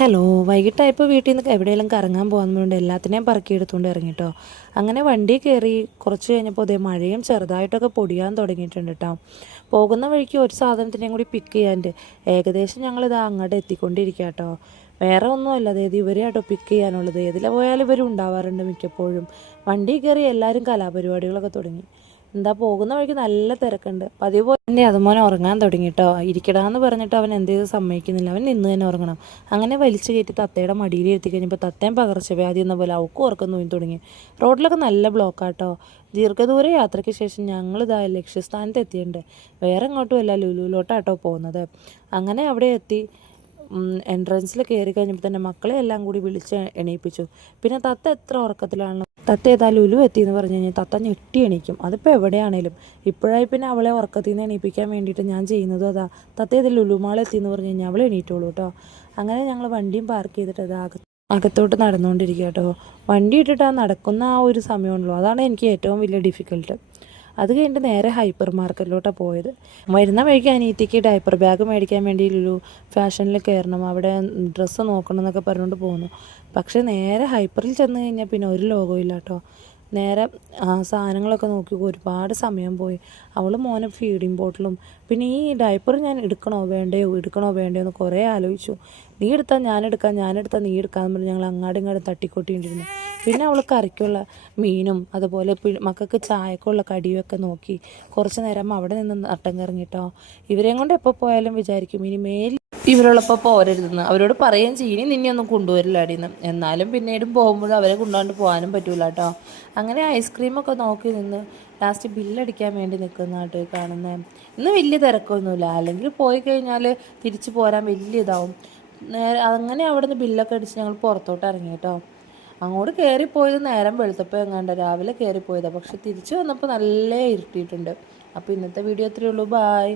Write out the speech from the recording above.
Hello, വൈകിട്ടായപ്പോൾ വീട്ടിൽ നിന്ന് എവിടെയെങ്കിലും കറങ്ങാൻ പോകുന്നതുകൊണ്ട് എല്ലാത്തിനെയും പറക്കിയെടുത്തുകൊണ്ട് ഇറങ്ങിട്ടോ. അങ്ങനെ വണ്ടി കയറി കുറച്ച് കഴിഞ്ഞപ്പോൾ അതേ മഴയും ചെറുതായിട്ടൊക്കെ പൊടിയാൻ തുടങ്ങിയിട്ടുണ്ട് കേട്ടോ. പോകുന്ന വഴിക്ക് ഒരു സാധനത്തിനെയും കൂടി പിക്ക് ചെയ്യാണ്ട് ഏകദേശം ഞങ്ങളിതാ അങ്ങോട്ട് എത്തിക്കൊണ്ടിരിക്കുക കേട്ടോ. വേറെ ഒന്നുമല്ല, അതായത് ഇവരെ കേട്ടോ പിക്ക് ചെയ്യാനുള്ളത്. ഏതിലെ പോയാലും ഇവരും ഉണ്ടാവാറുണ്ട് മിക്കപ്പോഴും. വണ്ടി കയറി എല്ലാവരും കലാപരിപാടികളൊക്കെ തുടങ്ങി. എന്താ പോകുന്ന വഴിക്ക് നല്ല തിരക്കുണ്ട്. പതിവ് പോലെ തന്നെ അതുമോനെ ഉറങ്ങാൻ തുടങ്ങിട്ടോ. ഇരിക്കടാന്ന് പറഞ്ഞിട്ട് അവൻ എന്ത് ചെയ്ത് സമ്മതിക്കുന്നില്ല. അവൻ നിന്ന് തന്നെ ഉറങ്ങണം. അങ്ങനെ വലിച്ചു കയറ്റി തത്തയുടെ മടിയിൽ എത്തി കഴിഞ്ഞപ്പോൾ തത്തയും പകർച്ചവ്യാധി എന്ന പോലെ അവക്കും ഉറക്കം തൂങ്ങി തുടങ്ങി. റോഡിലൊക്കെ നല്ല ബ്ലോക്കാട്ടോ. ദീർഘദൂര യാത്രയ്ക്ക് ശേഷം ഞങ്ങളിതാ ലക്ഷ്യസ്ഥാനത്ത് എത്തിയിട്ടുണ്ട്. വേറെ എങ്ങോട്ടുമല്ല, ലുലുവിലോട്ടാട്ടോ പോകുന്നത്. അങ്ങനെ അവിടെ എത്തി എൻട്രൻസിൽ കയറി കഴിഞ്ഞപ്പോൾ തന്നെ മക്കളെ എല്ലാം കൂടി വിളിച്ച് എണീപ്പിച്ചു. പിന്നെ തത്ത എത്ര ഉറക്കത്തിലാണല്ലോ. തത്ത ഏതാ ലുലു എത്തിയെന്ന് പറഞ്ഞു കഴിഞ്ഞാൽ തത്ത ഞെട്ടി എണീക്കും. അതിപ്പോൾ എവിടെയാണേലും. ഇപ്പോഴായി പിന്നെ അവളെ ഉറക്കത്തിൽ നിന്ന് എണീപ്പിക്കാൻ വേണ്ടിയിട്ട് ഞാൻ ചെയ്യുന്നത് അതാ. തത്ത ഏത് ലുലുമാൾ എത്തിയെന്ന് പറഞ്ഞു കഴിഞ്ഞാൽ അവളെ എണീറ്റോളൂ കേട്ടോ. അങ്ങനെ ഞങ്ങൾ വണ്ടിയും പാർക്ക് ചെയ്തിട്ട് അത് അകത്തോട്ട് നടന്നുകൊണ്ടിരിക്കുക കേട്ടോ. വണ്ടി ഇട്ടിട്ട് നടക്കുന്ന ആ ഒരു സമയമുണ്ടല്ലോ, അതാണ് എനിക്ക് ഏറ്റവും വലിയ ഡിഫിക്കൽട്ട്. അത് കഴിഞ്ഞിട്ട് നേരെ ഹൈപ്പർ മാർക്കറ്റിലോട്ടാണ് പോയത്. വരുന്ന വഴിക്ക് അനീത്തിക്ക് ഡയപ്പർ ബാഗ് മേടിക്കാൻ വേണ്ടി ലുലു ഫാഷനിൽ കയറണം, അവിടെ ഡ്രസ്സ് നോക്കണം എന്നൊക്കെ പറഞ്ഞുകൊണ്ട് പോകുന്നു. പക്ഷേ നേരെ ഹൈപ്പറിൽ ചെന്ന് കഴിഞ്ഞാൽ പിന്നെ ഒരു ലോകവും ഇല്ല കേട്ടോ. നേരെ സാധനങ്ങളൊക്കെ നോക്കി ഒരുപാട് സമയം പോയി. അവൾ മോനെ ഫീഡിങ് ബോട്ടിലും പിന്നെ ഈ ഡയപ്പർ ഞാൻ എടുക്കണോ വേണ്ടയോ എന്ന് കുറേ ആലോചിച്ചു. നീ എടുത്താൽ ഞാനെടുത്താൽ നീ എടുക്കാമെന്ന് പറഞ്ഞ് ഞങ്ങൾ അങ്ങാടും ഇങ്ങാടും തട്ടിക്കൊട്ടിണ്ടിരുന്നു. പിന്നെ അവൾ കറിക്കുള്ള മീനും അതുപോലെ മക്കൾക്ക് ചായക്കുള്ള കടിയൊക്കെ നോക്കി കുറച്ച് നേരം അവിടെ നിന്ന് നട്ടം കറങ്ങിട്ടോ. ഇവരെയും കൊണ്ട് എപ്പോൾ പോയാലും വിചാരിക്കും ഇനി മേൽ ഇവരുള്ളപ്പോൾ പോരരുതെന്ന്. അവരോട് പറയുകയും ചെയ്യും ഇനി നിന്നെ ഒന്നും കൊണ്ടുവരില്ല അടിയെന്ന്. എന്നാലും പിന്നീടും പോകുമ്പോഴും അവരെ കൊണ്ടുകൊണ്ട് പോകാനും പറ്റൂല കേട്ടോ. അങ്ങനെ ഐസ്ക്രീമൊക്കെ നോക്കി നിന്ന് ലാസ്റ്റ് ബില്ലടിക്കാൻ വേണ്ടി നിൽക്കുന്നതായിട്ട് കാണുന്നത്. ഇന്ന് വലിയ തിരക്കൊന്നുമില്ല, അല്ലെങ്കിൽ പോയി കഴിഞ്ഞാൽ തിരിച്ചു പോരാൻ വലിയ ഇതാവും. അങ്ങനെ അവിടെ നിന്ന് ബില്ലൊക്കെ അടിച്ച് ഞങ്ങൾ പുറത്തോട്ട് ഇറങ്ങി കേട്ടോ. അങ്ങോട്ട് കയറിപ്പോയത് നേരം വെളുത്തപ്പോൾ എങ്ങാണ്ട് രാവിലെ കയറിപ്പോയതാണ്. പക്ഷെ തിരിച്ചു വന്നപ്പോൾ നല്ല ഇരുട്ടിയിട്ടുണ്ട്. അപ്പോൾ ഇന്നത്തെ വീഡിയോ അത്രയേ ഉള്ളൂ. ബായ്.